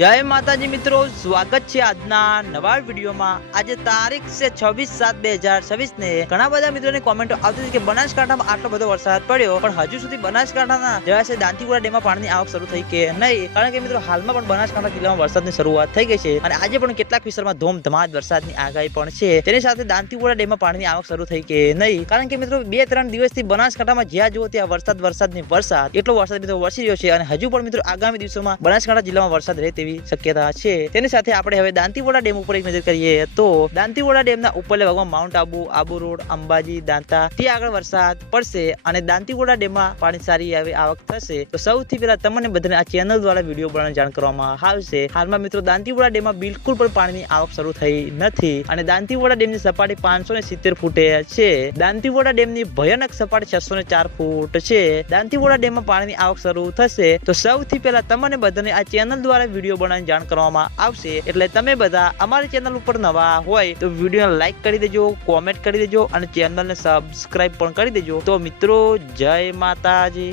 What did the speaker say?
જય માતાજી મિત્રો, સ્વાગત છે આજના નવા વિડીયોમાં। આજે તારીખ છે 26/7/2026 ને ઘણા બધા મિત્રોની કોમેન્ટો આવતી હતી કે બનાસકાંઠામાં આટલો બધો વરસાદ પડ્યો પણ હજુ સુધી બનાસકાંઠાના જળાશય દાંતીવાડા ડેમમાં પાણીની આવક શરૂ થઈ કે નહીં। કારણ કે મિત્રો હાલમાં પણ બનાસકાંઠા જિલ્લામાં વરસાદની શરૂઆત થઈ ગઈ છે અને આજે પણ કેટલાક વિસ્તારમાં ધોમધમાટ વરસાદની આગાહી પણ છે। તેની સાથે દાંતીવાડા ડેમમાં પાણીની આવક શરૂ થઈ કે નહીં, કારણ કે મિત્રો 2-3 દિવસથી બનાસકાંઠામાં જ્યાં જુઓ ત્યાં વરસાદની વરસાદ એટલો વરસાદ મિત્રો વરસી રહ્યો છે અને હજુ પણ મિત્રો આગામી દિવસોમાં બનાસકાંઠા જિલ્લામાં વરસાદ રહે તેવી શક્યતા છે। તેની સાથે આપણે હવે દાંતીવાડા ડેમ ઉપર એક નજર કરીએ તો દાંતીવાડા ડેમના ઉપરલે ભાગમાં માઉન્ટ આબુ રોડ, અંબાજી, દાંતા થી આગળ વરસાદ પડશે અને દાંતીવાડા ડેમમાં પાણી સારી એવી આવક થશે। તો સૌથી પહેલા તમને બધાને આ ચેનલ દ્વારા વિડીયો બનાવવાની જાણ કરવામાં આવશે। હાલમાં મિત્રો દાંતીવાડા ડેમમાં બિલકુલ પણ પાણીની આવક શરૂ થઈ નથી અને દાંતીવાડા ડેમની સપાટી 570 ફૂટે છે। દાંતીવાડા ડેમની ભયાનક સપાટી 604 ફૂટ છે। દાંતીવાડા ડેમમાં પાણીની આવક શરૂ થશે તો સૌથી પહેલા તમને બધાને આ ચેનલ દ્વારા વિડીયો બનાવવાની જાણ કરવામાં આવશે। એટલે તમે બધા અમારી ચેનલ ઉપર નવા હોય તો વિડીયોને લાઈક કરી દેજો, કોમેન્ટ કરી દેજો અને ચેનલને સબસ્ક્રાઇબ પણ કરી દેજો। તો મિત્રો જય માતાજી।